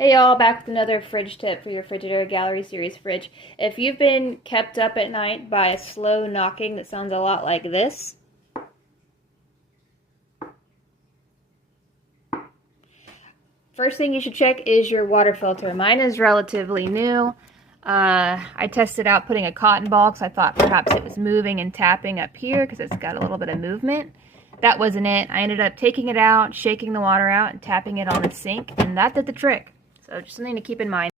Hey y'all, back with another fridge tip for your Frigidaire Gallery Series fridge. If you've been kept up at night by a slow knocking that sounds a lot like this, first thing you should check is your water filter. Mine is relatively new. I tested out putting a cotton ball because I thought perhaps it was moving and tapping up here because it's got a little bit of movement. That wasn't it. I ended up taking it out, shaking the water out, and tapping it on the sink, and that did the trick. So just something to keep in mind.